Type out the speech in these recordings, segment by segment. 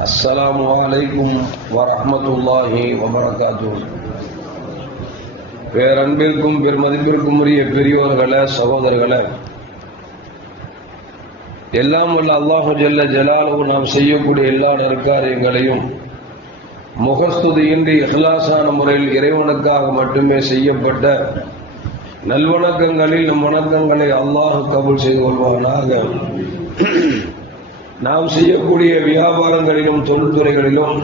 அஸ்ஸலாமு அலைக்கும் வரஹ்மத்துல்லாஹி வபரகாத்துஹு. பேரன்பிற்கும் பெருமதிப்பிற்கும் உரிய பெரியோர்களே, சகோதரர்களே, எல்லாம் வல்ல அல்லாஹு ஜல்ல ஜலாலுஹு நாம் செய்யக்கூடிய எல்லா நற்காரியங்களையும் முகஸ்துதியின்றி இஹ்லாஸான முறையில் இறைவனுக்காக மட்டுமே செய்யப்பட்ட நல்வணக்கங்களில் நம் வணக்கங்களை அல்லாஹ் கபூல் செய்து கொள்வானாக. நாம் செய்யக்கூடிய வியாபாரங்களிலும் தொழில்துறைகளிலும்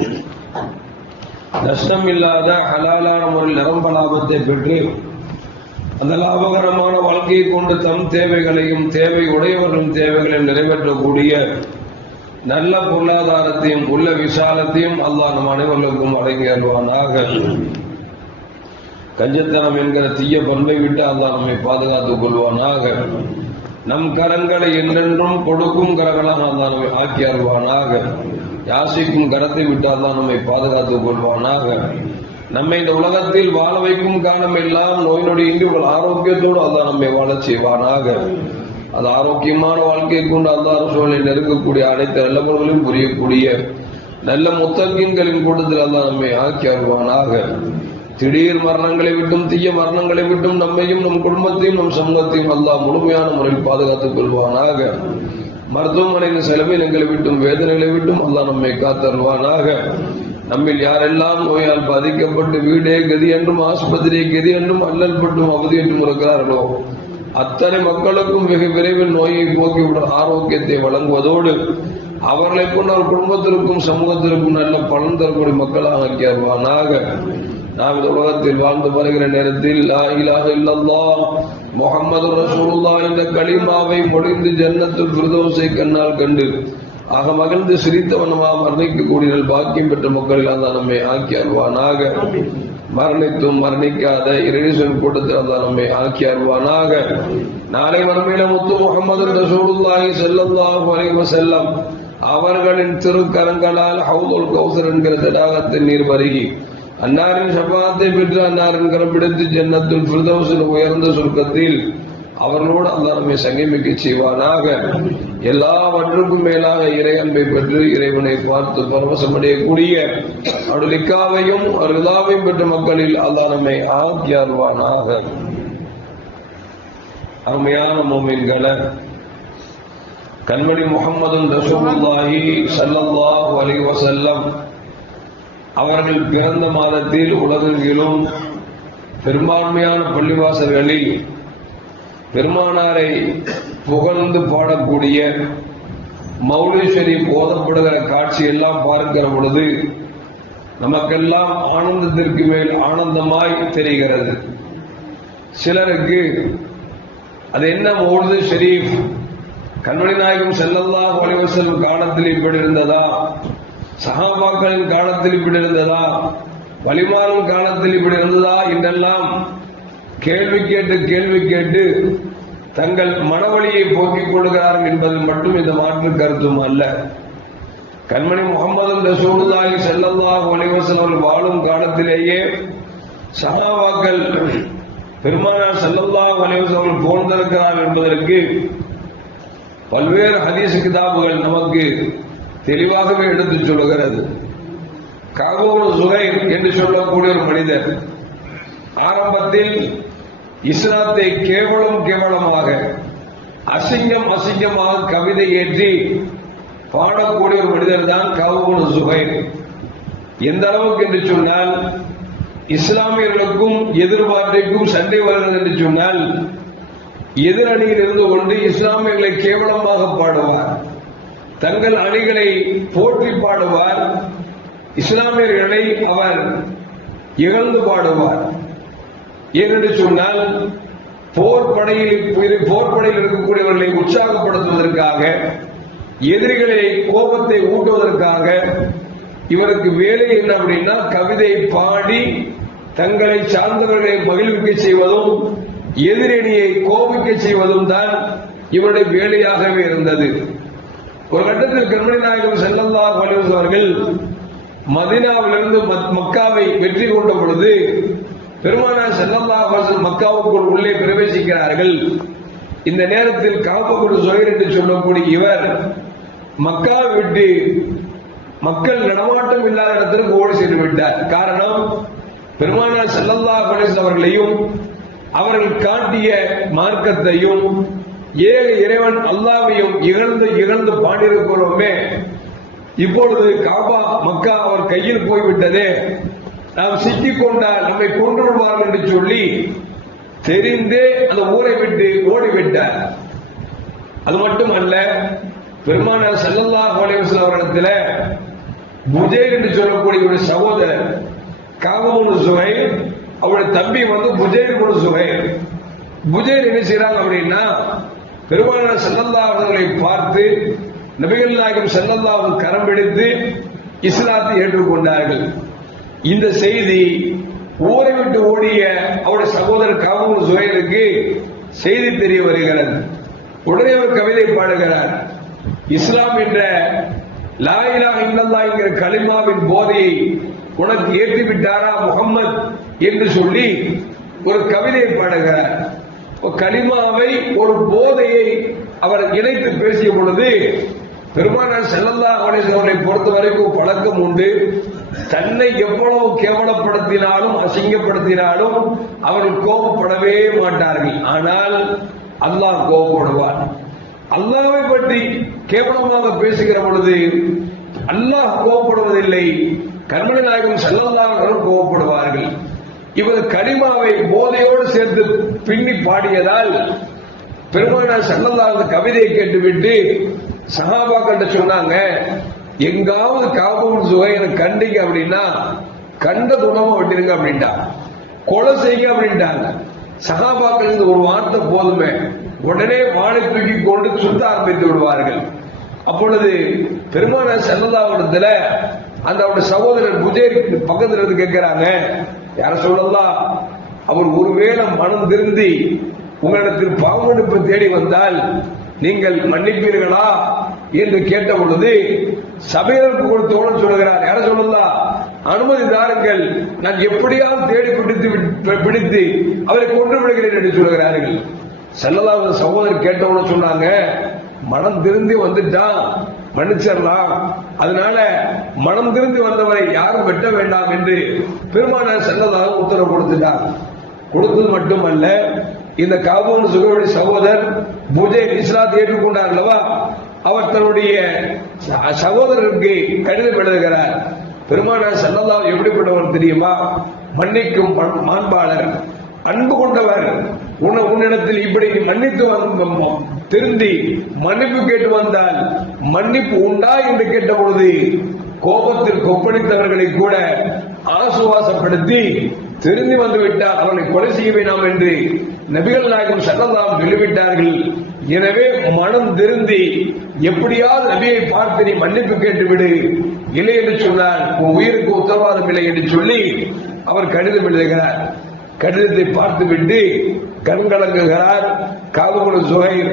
நஷ்டம் இல்லாத ஹலாலான முறையில் நிரம்ப லாபத்தை பெற்று அந்த லாபகரமான வாழ்க்கையை கொண்டு தம் தேவைகளையும் தேவை உடையவர்களின் தேவைகளையும் நிறைவேற்றக்கூடிய நல்ல பொருளாதாரத்தையும் உள்ள விசாலத்தையும் அல்லாஹ் நம் அனைவர்களுக்கும் வழங்கி அருள்வானாக. கஞ்சத்தனம் என்கிற தீய பண்பை விட்டு அல்லாஹ் நம்மை பாதுகாத்துக் கொள்வானாக. நம் கரங்களை என்றென்றும் கொடுக்கும் கரங்களாக அல்லாஹ் நம்மை ஆக்கி அருள்வானாக. யாசிக்கும் கரத்தை விட்டு அல்லாஹ் நம்மை பாதுகாத்துக் கொள்வானாக. நம்மை இந்த உலகத்தில் வாழ வைக்கும் காலம் எல்லாம் நோய் நொடி இன்றி ஆரோக்கியத்தோடு அல்லாஹ் நம்மை வாழச் செய்வானாக. அது ஆரோக்கியமான வாழ்க்கையை கொண்டு அல்லாஹ் ரசூலை நெருங்கக்கூடிய அனைத்து நல்லவர்களையும் புரியக்கூடிய நல்ல முத்தகீன்களின் கூட்டத்தில் அல்லாஹ் நம்மை ஆக்கி அருள்வானாக. திடீர் மரணங்களை விட்டும் தீய மரணங்களை விட்டும் நம்மையும் நம் குடும்பத்தையும் நம் சமூகத்தையும் அல்லாஹ் முழுமையான முறையில் பாதுகாத்துக் கொள்வானாக. மருத்துவமனையின் செலவினங்களை விட்டும் வேதனைகளை விட்டும் அல்லாஹ் நம்மை காத்தருள்வானாக. நம்மில் யாரெல்லாம் நோயால் பாதிக்கப்பட்டு வீடே கதி என்றும் ஆஸ்பத்திரியை கதி என்றும் அல்லல் பட்டும் அவதி என்றும் இருக்கிறார்களோ அத்தனை மக்களுக்கும் வெகு விரைவில் நோயை போக்கிவிடும் ஆரோக்கியத்தை வழங்குவதோடு அவர்களை கொண்ட குடும்பத்திற்கும் சமூகத்திற்கும் நல்ல பலன் தரக்கூடிய மக்களாக ஆக்கியருவானாக. நாம் இந்த உலகத்தில் வாழ்ந்து வருகிற நேரத்தில் லா இலாஹ இல்லல்லாஹ் முஹம்மது ரசூலுல்லாஹ் என்ற கலிமாவை முடிந்து ஜன்னத்துல் ஃபிர்தௌஸை கண்ணால் கண்டு ஆக மகிழ்ந்து சிரித்தவனமாக மரணிக்கக்கூடிய பாக்கியம் பெற்ற மக்களில் அந்த நம்மை ஆக்கி அருள்வானாக. மரணித்தும் மரணிக்காத இறைவன் கூட்டத்தில் அந்த நம்மை ஆக்கி அருள்வானாக. நாளை மறுமையில முத்து முஹம்மது ரசூலுல்லாஹி ஸல்லல்லாஹு அலைஹி வஸல்லம் அவர்களின் திருக்கரங்களால் ஹவுதுல் கௌசர் என்கிற தடாகத்தின் நீர் பருகி அன்னாரின் ஷஃபாஅத்தை பெற்று அன்னாரின் கரம் பிடித்து ஜன்னத்துல் ஃபிர்தௌஸின் உயர்ந்த சொர்க்கத்தில் அவர்களோடு அல்லாஹ் நம்மை சங்கமிக்க செய்வானாக. எல்லாவற்றுக்கும் மேலாக இறை அன்பை பெற்று இறைவனை பார்த்து பரவசமடையக்கூடிய அவருக்காவையும் ரிதாவையும் பெற்ற மக்களில் அல்லாஹ் நம்மை ஆக்கி அருள்வானாக. அருமையான முஃமின்களே, கண்மணி முஹம்மது ரசூலுல்லாஹி ஸல்லல்லாஹு அலைஹி வஸல்லம் அவர்கள் பிறந்த மாதத்தில் உலகெங்கிலும் பெரும்பான்மையான பள்ளிவாசல்களில் பெருமானாரை புகழ்ந்து பாடக்கூடிய மௌலித் ஷரீஃப் ஓதப்படுகிற காட்சி எல்லாம் பார்க்கிற பொழுது நமக்கெல்லாம் ஆனந்தத்திற்கு மேல் ஆனந்தமாய் தெரிகிறது. சிலருக்கு அது என்ன மௌலித் ஷரீஃப், கண்மணி நாயகம் ஸல்லல்லாஹு அலைஹி வஸல்லம் காலத்தில் இப்படி இருந்ததா, சஹாபாக்களின் காலத்தில் இப்படி இருந்ததா, வலிமாரின் காலத்தில் இப்படி இருந்ததா என்றெல்லாம் கேள்வி கேட்டு தங்கள் மனவழியை போக்கிக் கொள்கிறார்கள் என்பது மட்டும் இந்த மாற்று கருத்தும் அல்ல. கண்மணி முஹம்மது ரசூலுல்லாஹி ஸல்லல்லாஹு அலைஹி வஸல்லம் வாழும் காலத்திலேயே சஹாபாக்கள் பெருமானார் ஸல்லல்லாஹு அலைஹி வஸல்லம் போன்றிருக்கிறார்கள் என்பதற்கு பல்வேறு ஹதீஸ் கிதாபுகள் நமக்கு தெளிவாகவே எடுத்துச் சொல்லுகிறது. கஅபு ஸுஹைர் என்று சொல்லக்கூடிய ஒரு மனிதர் ஆரம்பத்தில் இஸ்லாத்தை கேவலமாக அசிங்கமாக கவிதை ஏற்றி பாடக்கூடிய ஒரு மனிதர் தான் கஅபு ஸுஹைர். எந்த அளவுக்கு என்று சொன்னால் இஸ்லாமியர்களுக்கும் எதிர்பார்ப்புக்கும் சண்டை வருகிறது என்று சொன்னால் எதிரணியில் இருந்து கொண்டு இஸ்லாமியர்களை கேவலமாக பாடுவார், தங்கள் அணிகளை போற்றி பாடுவார், இஸ்லாமியர்களை அவர் இகழ்ந்து பாடுவார். ஏனென்று சொன்னால் போர்படையில் இருக்கக்கூடியவர்களை உற்சாகப்படுத்துவதற்காக, எதிரிகளை கோபத்தை ஊட்டுவதற்காக இவருக்கு வேலை என்ன அப்படின்னா கவிதை பாடி தங்களை சார்ந்தவர்களை மகிழ்விக்க செய்வதும் எதிரணியை கோபிக்க செய்வதும் தான் இவருடைய வேலையாகவே இருந்தது. ஒரு கட்டத்தில் கண்மணி நாயகம் ஸல்லல்லாஹு அலைஹி வஸல்லம் அவர்கள் மதீனாவிலிருந்து மக்காவை வெற்றி கொண்ட பொழுது பெருமானார் ஸல்லல்லாஹு அலைஹி வஸல்லம் மக்காவுக்குள் உள்ளே பிரவேசிக்கிறார்கள். இந்த நேரத்தில் கஅபு ஸுஹைர் என்று சொல்லக்கூடிய இவர் மக்கா விட்டு மக்கள் நடமாட்டம் இல்லாத இடத்திற்கு ஓடி சென்று விட்டார். காரணம், பெருமானார் ஸல்லல்லாஹு அலைஹி வஸல்லம் அவர்களையும் அவர்கள் காட்டிய மார்க்கத்தையும் ஏக இறைவன் அல்லாஹ்வையும் இகழ்ந்து பாடியிருக்கிறோமே, இப்பொழுது காபா மக்கா அவர் கையில் போய்விட்டதே, நாம் சிக்கிக் கொண்டால் நம்மை கொன்று விடுவார்கள் என்று சொல்லி தெரிந்தே அந்த ஊரை விட்டு ஓடிவிட்டார். அது மட்டுமல்ல, பெருமானார் ஸல்லல்லாஹு அலைஹி வஸல்லம் அவர்களிடத்தில் புஜைர் என்று சொல்லக்கூடிய ஒரு சகோதரர் காபு இப்னு ஸுஹைர், அவருடைய தம்பி புஜைர் இப்னு ஸுஹைர். புஜைர் என்ன செய்றாங்க அப்படின்னா, பெருமானார் ஸல்லல்லாஹு அலைஹி வஸல்லம் பார்த்து நபிகள் நாயகம் ஸல்லல்லாஹு அலைஹி வஸல்லம் கரம் பிடித்து இஸ்லாத்தை ஏற்றுக்கொண்டார்கள். இந்த செய்தி ஊரை விட்டு ஓடிய அவருடைய சகோதரர் காபு இப்னு ஸுஹைருக்கு செய்தி தெரிய வருகிறது. உடனே அவர் கவிதை பாடுகிறார். இஸ்லாம் என்ற லா இலாஹ இல்லல்லாஹ் என்கிற கலிமாவின் போதையை உனக்கு ஏற்றிவிட்டாரா முகம்மது என்று சொல்லி ஒரு கவிதையை பாடுகிறார். கலிமாவை ஒரு போதையை அவர் இணைத்து பேசிய பொழுது, பெருமானார் ஸல்லல்லாஹு அலைஹி வஸல்லம் பொறுத்த வரைக்கும் பழக்கம் உண்டு, தன்னை எவ்வளவு கேவலப்படுத்தினாலும் அசிங்கப்படுத்தினாலும் அவர்கள் கோபப்படவே மாட்டார்கள். ஆனால் அல்லாஹ் கோபப்படுவார். அல்லாஹ்வை பற்றி கேவலமாக பேசுகிற பொழுது அல்லாஹ் கோபப்படுவதில்லை, கர்மணி நாயகம் ஸல்லல்லாஹு அலைஹி வஸல்லம் கோபப்படுவார்கள். இவர் கலிமாவை போதையோடு சேர்த்து பின்னி பாடியதால் பெருமானார் ஸல்லல்லாஹு அலைஹி வஸல்லம் கவிதையை கேட்டுவிட்டு சஹாபாக்கள் சொன்னாங்க, எங்காவது காபு இப்னு ஸுஹைரை கண்டீங்க அப்படின்னா கண்ட குணமா விட்டுருங்க அப்படின்ட்டா, கொலை செய்யுங்க அப்படின்ட்டாங்க. சஹாபாக்கள் ஒரு வார்த்தை போதுமே, உடனே வாளை தூக்கி கொண்டு சுத்த ஆரம்பித்து விடுவார்கள். அப்பொழுது பெருமானார் ஸல்லல்லாஹு அலைஹி வஸல்லம் அந்த அவருடைய சகோதரர் புஜைர் பக்கத்தில் இருந்து கேட்கிறாங்க, யார சொல்லலாம், அவர் ஒருவேளை மனம் திருந்தி உங்களிடத்தில் பாவமன்னிப்பு தேடி வந்தால் நீங்கள் மன்னிப்பீர்களா என்று கேட்ட பொழுது சபையினருக்கு ஒரு தோழர் சொல்லுகிறார், யார சொல்லலாம், அனுமதி தாருங்கள், நான் எப்படியாவது தேடி பிடித்து அவரை கொன்று விடுகிறேன் என்று சொல்லுகிறார்கள். ஸல்லல்லாஹு அலைஹி வஸல்லம் சகோதரர் கேட்டவங்க சொன்னாங்க, மனம் திருந்தி வந்துட்டான் மன்னிச்சிடலாம், அதனால மனம் திருந்தி வந்தவரை யாரும் வெட்ட வேண்டாம் என்று பெருமானார் ஸல்லல்லாஹு அலைஹி வஸல்லம் உத்தரவு கொடுத்துட்டார். கொடுத்தது மட்டுமல்ல, இந்த காபு இப்னு ஸுஹைருடைய சகோதரர் புஜைர் இஸ்லாத்தை ஏற்றுக்கொண்டார் அல்லவா, அவர் தன்னுடைய சகோதரருக்கு கடிதம் எழுதுகிறார். பெருமானார் ஸல்லல்லாஹு அலைஹி வஸல்லம் எப்படிப்பட்டவர் தெரியுமா, மன்னிக்கும் மாண்பாளர், அன்பு கொண்டவர், உன்னிடத்தில் இப்படி மன்னித்து திருந்தி மன்னிப்பு கேட்டு வந்தால் மன்னிப்பு உண்டா என்று கேட்ட பொழுது கோபத்தில் கொப்பளித்தவர்களை கூட ஆசுவாசப்படுத்தி திருந்தி வந்துவிட்டால் அவர்களை கொலை செய்ய வேண்டாம் என்று நபிகள் நாயகம் ஸல்லல்லாஹு அலைஹி வஸல்லம் சொல்லிவிட்டார்கள். எனவே மனம் திருந்தி எப்படியாவது நபியை பார்த்து நீ மன்னிப்பு கேட்டுவிடு, இல்லை என்று சொன்னால் உன் உயிருக்கு உத்தரவாதம் இல்லை என்று சொல்லி அவர் கடிதம் எழுதுகிறார். கடிதத்தை பார்த்துவிட்டு கண்கலங்குகிறார் காபு இப்னு ஸுஹைர்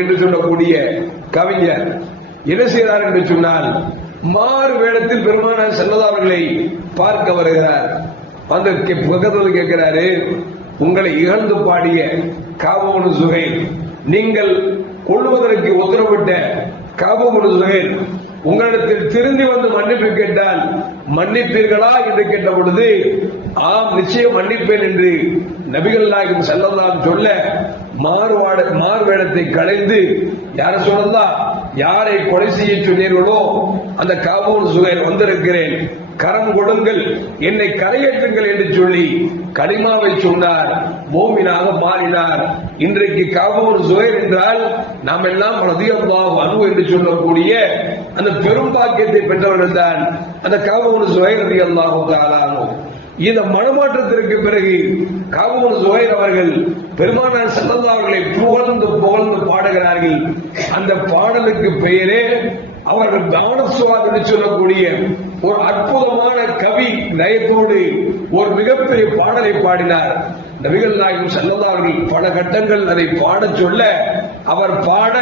என்று சொல்லக்கூடிய கவிஞர். என்ன செய்கிறார் என்று சொன்னால், மாறு வேடத்தில் பெருமானார் ஸல்லல்லாஹு அலைஹி அவர்களை பார்க்க வருகிறார். அந்த பக்கத்தில் கேட்கிறாரு, உங்களை இகழ்ந்து பாடிய காபு இப்னு ஸுஹைர், நீங்கள் கொள்வதற்கு உத்தரவிட்ட காபு இப்னு ஸுஹைர் உங்களிடத்தில் திரும்பி வந்து மன்னிப்பு கேட்டால் மன்னிப்பீர்களா என்று கேட்ட பொழுது, ஆம் நிச்சயம் மன்னிப்பேன் என்று நபிகள் நாயகம் ஸல்லல்லாஹு அலைஹி சொல்ல, மார்வேடத்தை களைந்து யார சொல்லலாம், யாரை கொலை செய்ய சொன்னீர்களோ அந்த காபு இப்னு ஸுஹைர் வந்திருக்கிறேன், கரம் கொடுங்கள், என்னை கரையேற்றுங்கள் என்று சொல்லி கலிமாவை சொன்னார், மோமினாக மாறினார். இன்றைக்கு காபு இப்னு ஸுஹைர் என்றால் நாம் எல்லாம் ரலியல்லாஹு அன்ஹு என்று சொல்லக்கூடிய அந்த பெரும் பாக்கியத்தை பெற்றவர்கள் தான் அந்த காபு இப்னு ஸுஹைர் ரலியல்லாஹு தஆலா அன்ஹு. இந்த மனமாற்றத்திற்கு பிறகு காபு இப்னு ஸுஹைர் அவர்கள் பெருமானார் ஸல்லல்லாஹு அலைஹி வஸல்லம் புகழ்ந்து பாடுகிறார்கள். அந்த பாடலுக்கு பெயரே அவர்கள் தானசுவாத் என்று சொல்லக்கூடிய ஒரு அற்புதமான கவி நயத்தோடு ஒரு மிகப்பெரிய பாடலை பாடினார். நபிகள் நாயகம் ஸல்லல்லாஹு அலைஹி வஸல்லம் பல கட்டங்கள் அதை பாடச் சொல்ல, அவர் பாட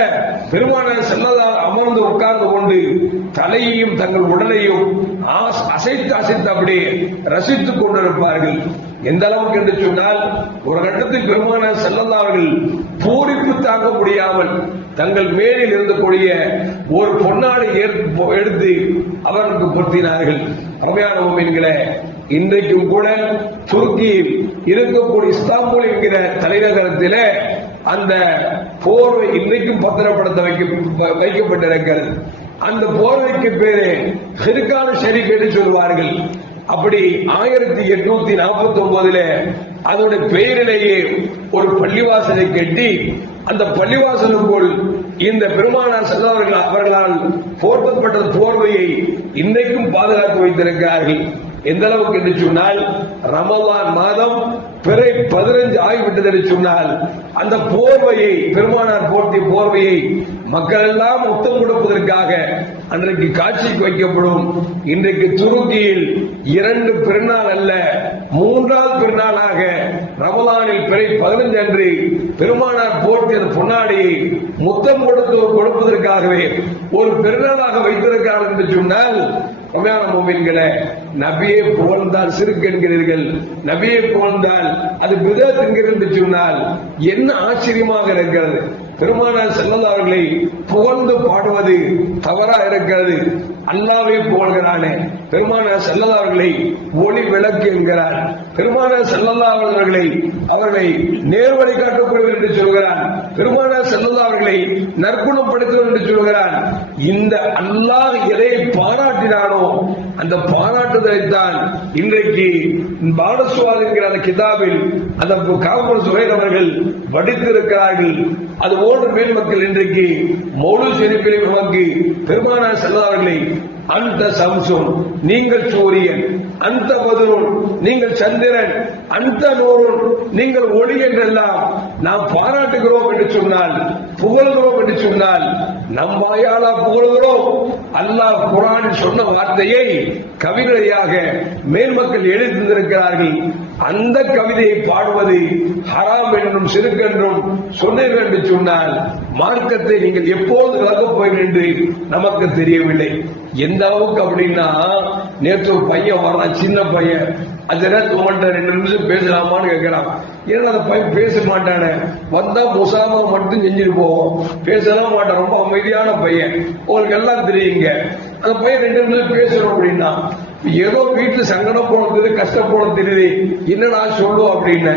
பெருமானார் ஸல்லல்லாஹு அமர்ந்து உட்கார்ந்து கொண்டு தலையையும் தங்கள் உடலையும் அசைத்து அப்படியே ரசித்துக் கொண்டிருப்பார்கள். எந்த அளவுக்கு என்று சொன்னால், ஒரு கட்டத்தில் பெருமானார் ஸல்லல்லாஹு அலைஹி வஸல்லம் பூரிப்பு தாங்க முடியாமல் தங்கள் மேலில் இருக்கக்கூடிய ஒரு பொன்னாடை எடுத்து அவருக்கு பொருத்தினார்கள். அருமையான முஃமின்களே, இன்றைக்கும் கூட துருக்கியில் இருக்கக்கூடிய இஸ்தாம்புல் என்கிற தலைநகரத்திலே அந்த போர்வை இன்றைக்கும் பத்திரப்படுத்த வைக்கப்பட்டிருக்கிறது. அந்த போர்வைக்கு பேரு ஹிர்கான ஷரீப் என்று சொல்வார்கள். அப்படி 1849 அதனுடைய பெயரிலேயே ஒரு பள்ளிவாசலை கட்டி அந்த பள்ளிவாசலுக்குள் இந்த பெருமானார் ஸல்லல்லாஹு அவர்களால் போர்த்தப்பட்ட போர்வையை இன்றைக்கும் பாதுகாத்து வைத்திருக்கிறார்கள். எந்த அளவுக்கு என்று சொன்னால், ரமலான் மாதம் பிறை 15 ஆகிவிட்டது என்று சொன்னால் அந்த போர்வையை, பெருமானார் போர்த்திய போர்வையை மக்கள் எல்லாம் முத்தம் கொடுப்பதற்காக அன்றைக்கு காட்சிக்கு வைக்கப்படும். இன்றைக்கு துருக்கியில் 2 பெருநாள் அல்ல 3வது பெருநாளாக ரமலானில் பிறை 15 அன்று பெருமானார் போர்த்திய பொன்னாடியை முத்தம் கொடுப்பதற்காகவே ஒரு பெருநாளாக வைத்திருக்கிறார் என்று சொன்னால், நபியை புகழ்ந்தால் சிறுக்கு என்கிறீர்கள், நபியை புகழ்ந்தால் அது பிதஅத் என்கிறது என்று சொன்னால் என்ன ஆச்சரியமாக இருக்கிறது. பெருமானார் ஸல்லல்லாஹு அவர்களை புகழ்ந்து பாடுவது தவறா இருக்கிறது. அல்லாஹ்வை புகழ்கிறானே, பெருமானார் ஸல்லல்லாஹு அவர்களை ஒளி விளக்கு என்கிறார். பெருமானார் ஸல்லல்லாஹு அவர்களை நேர்வழி காட்டக்கூடியவர் என்று சொல்கிறான். பெருமானார் ஸல்லல்லாஹு அவர்களை நற்குணம் படுத்துவர் என்று சொல்கிறான். இந்த அல்லாஹ் எதை பாராட்டினானோ அந்த பாராட்டுதலைத்தான் இன்றைக்கு பாடசுவால் என்கிற அந்த கிதாபில் அந்த காபூல் சுஹைல் அவர்கள் வடித்திருக்கிறார்கள். அது போன்ற மேல் மக்கள் இன்றைக்கு மௌலூத் ஷரீஃபிலே நமக்கு பெருமானார் ஸல்லல்லாஹு அவர்களை அந்த சம்சுன் நீங்கள் சூரியன், அந்த பதுருன் நீங்கள் சந்திரன், அந்த நூறுன் நீங்கள் ஒளி என்றெல்லாம் நாம் பாராட்டுகிறோம் என்று சொன்னால், புகழ்கிறோம் என்று சொன்னால், நம் வாயாலா புகழ்கிறோம். அல்லாஹ் குர்ஆனில் சொன்ன வார்த்தையை கவிதையாக மேல்மக்கள் எழுதியிருக்கிறார்கள். அந்த கவிதையை பாடுவது ஹராம் என்றும் சிறுக்கென்றும் சொன்னீர்கள் என்று சொன்னால் மார்க்கத்தை நீங்கள் எப்போது விளக்கப் போகிறீர்கள் என்று நமக்கு தெரியவில்லை. எந்த அளவுக்கு அப்படின்னா, நேற்று ஒரு பையன் வர்றான், சின்ன பையன். அந்த நேரத்து உங்கள்கிட்ட 2 நிமிஷம் பேசலாமான்னு கேட்கிறான். ஏன்னா அந்த பையன் பேச மாட்டானே, வந்தா முசாமா மட்டும் செஞ்சுட்டு போவோம், பேசலாம் மாட்டான். ரொம்ப அமைதியான பையன், உங்களுக்கு எல்லாம் தெரியுங்க. அந்த பையன் 2 நிமிஷம் பேசணும் அப்படின்னா ஏதோ வீட்டுல சங்கடம் போன தெரியுது, கஷ்டப்போன தெரியுது, என்னடா சொல்லுவோம் அப்படின்னு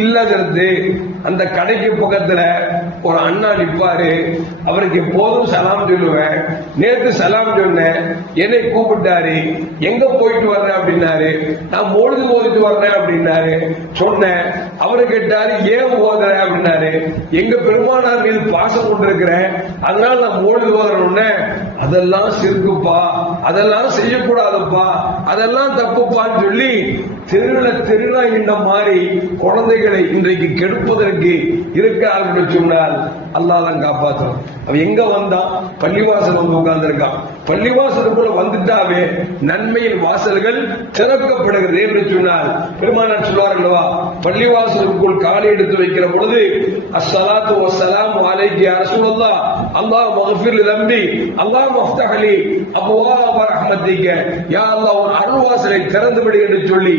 இல்லது. அந்த கடைக்கு பக்கத்துல ஒரு அண்ணா நிற்பாரு, அவருக்கு எப்போதும் சலாம் சொல்லுவேன். நேற்று சலாம் சொன்னேன், என்னை கூப்பிட்டாரு, எங்க போயிட்டு வர்றேன் அப்படின்னாரு. நான் மௌலிது ஓதிட்டு வர்றேன் அப்படின்னாரு. சொன்னேன். அவரு கேட்டாரு, ஏன் ஓதுற அப்படின்னாரு. எங்க பெருமானார் மீது பாசம் கொண்டிருக்கிறேன், அதனால நான் மௌலிது ஓதுறேன்னு. அதெல்லாம் சிறுக்குப்பா, அதெல்லாம் செய்யக்கூடாதுப்பா, அதெல்லாம் தப்புப்பான்னு சொல்லி திருநா இந்த மாதிரி குழந்தைகளை இன்றைக்கு கெடுப்பதற்கு இருக்கிறார்கள் என்று சொன்னால் அல்லாஹ் தான் காப்பாற்றணும். அவன் எங்க வந்தான்? பள்ளிவாசல் வந்து உட்கார்ந்திருக்கான். பள்ளிவாசலுக்குள்ள வந்துட்டாவே நன்மையின் வாசல்கள் திறக்கப்படுகிறது என்று சொன்னால் பெருமானார் சொல்வார்களா, பள்ளிவாசலுக்குள் காலை எடுத்து வைக்கிற பொழுது அஸ்ஸலாத்து வஸ்ஸலாமு அலைக்கி யா ரசூலல்லாஹ், அல்லாஹ் மக்ஃபிர் லி, அல்லாஹ் மஃப்தஹ் லி அப்வாப ரஹ்மத்திக, யா அல்லாஹ் உன் அருள்வாசலை திறந்து விடு என்று சொல்லி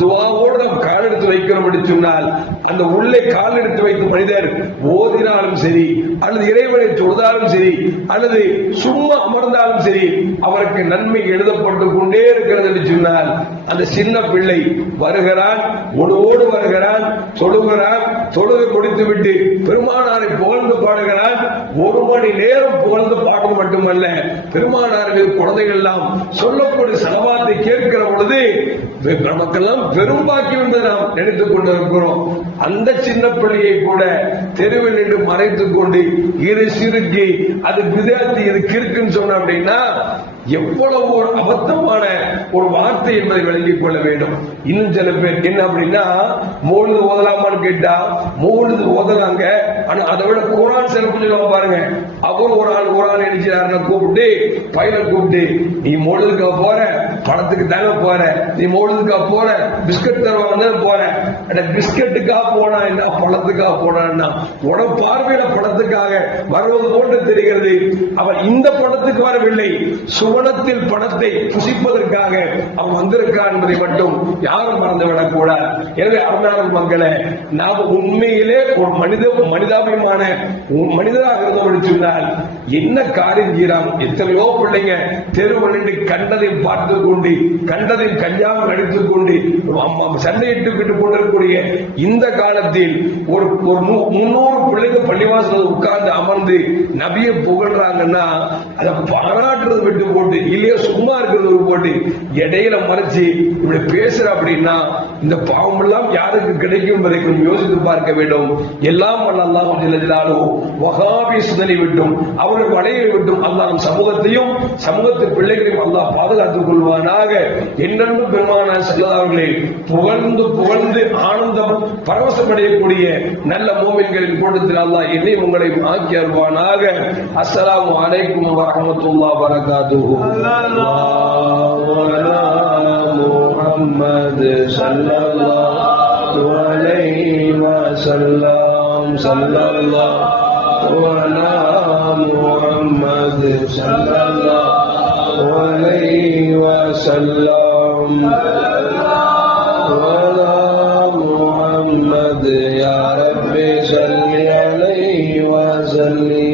துஆவோடு நாம் கால் எடுத்து வைக்கிறோம் என்று சொன்னால் அந்த உள்ளே கால் எடுத்து வைத்த மனிதர் ஓதினாலும் சரி, அல்லது இறைவனை தொழுதாலும் சரி, அல்லது சும்மா அமர்ந்தாலும் சரி, அவருக்கு நன்மை எழுதப்பட்டு கொண்டே இருக்கிறது என்று சொன்னால் அந்த சின்ன பிள்ளை வருகிறான், உணவோடு வருகிறான், தொழுகிறான், தொழுகை முடித்து விட்டு பெருமானாரை புகழ்ந்து பாடுகிறான். 1 மணி நேரம் புகழ்ந்து பாடுவது மட்டுமல்ல, பெருமானார் மீது குழந்தைகள் எல்லாம் சொல்லக்கூடிய சலவாத்தை கேட்கிற பொழுது நமக்கெல்லாம் பெரும் பாக்கியம் என்று நாம் நினைத்துக் கொண்டிருக்கிறோம். அந்த சின்ன பிள்ளையை கூட தெருவில் நின்று மறைத்துக் கொண்டு இது சிறுக்கி, அது பிதஅத், இது கிறுக்குன்னு சொன்ன அப்படின்னா எவ்வளவு ஒரு அபத்தமான ஒரு வார்த்தை என்பதை விளங்கிக் கொள்ள வேண்டும். இன்னும் சில பேர் என்ன அப்படின்னா, மௌலிது ஓதலாமான்னு கேட்டா மௌலிது ஓதலாங்க, ஆனா அதை விட குர்ஆன் சிறப்பு சொல்லுவாங்க பாருங்க. அவர் ஒரு ஆள் நினைச்சாருன்னா கூப்பிட்டு பையனை கூப்பிட்டு, நீ மௌலிதுக்கா போற, படத்துக்கு தானே போற, நீ மௌலிதுக்கா போற, பிஸ்கட் தருவாங்க போற, பிஸ்கட்டுக்காக போனா என்ன, பழத்துக்காக போனா உட பார்வையில படத்துக்காக வருவது போன்று தெரிகிறது. அவன் இந்த படத்துக்கு வரவில்லை, சுவனத்தில் பணத்தை புசிப்பதற்காக அவன் வந்திருக்கான் என்பதை மட்டும் யாரும் மறந்துவிடக் கூடாது. எனவே அருணாளர் மக்களை, நாம் உண்மையிலே ஒரு மனித மனிதாபிமான மனிதராக இருந்தவன் சொன்னால் என்ன காரியம் செய்யலாம். எத்தனையோ பிள்ளைங்க தெருவழிந்து கண்டதையும் பார்த்து கொண்டு கண்டதையும் கஞ்சாவும் நடித்துக் கொண்டு சண்டையிட்டு கொண்டிருக்கக்கூடிய இந்த காலத்தில் ஒரு 300 பிள்ளைங்க பள்ளிவாசல் உட்கார்ந்து அமர்ந்து நபியை புகழ்றாங்கன்னா அதை பாராட்டுறது விட்டு போட்டு இல்லையோ சும்மா இருக்கிறது போட்டு இடையில மறைச்சு இப்படி பேசுற அப்படின்னா இந்த பாவம் எல்லாம் யாருக்கு கிடைக்கும் என்பதை கொஞ்சம் யோசித்து பார்க்க வேண்டும். எல்லாம் அல்லாஹ் வஹாபி சுதனை விட்டும் அவர்கள் வலையை விட்டும் அல்லாஹ் சமூகத்தையும் சமூகத்து பிள்ளைகளையும் அல்லாஹ் பாதுகாத்துக் கொள்வானாக. என்றென்றும் பெருமானார் ஸல்லல்லாஹு அலைஹி புகழ்ந்து புகழ்ந்து ஆனந்தம் பரவசமடையக்கூடிய நல்ல மூமின்களின் கூட்டத்தில் அல்லாஹ் என்னை உங்களை ஆக்கி அருள்வானாக. அஸ்ஸலாமு அலைக்கும் வரஹ்மத்துல்லாஹி வபரகாத்துஹு. முஹம்மது ஸல்லல்லாஹு அலைஹி வஸல்லம் ஸல்லல்லாஹு அலா முஹம்மது ஸல்லல்லாஹு அலைஹி வஸல்லம் அலா முஹம்மது யா ரப்பி ஸல்லி அலைஹி வஸல்லம்.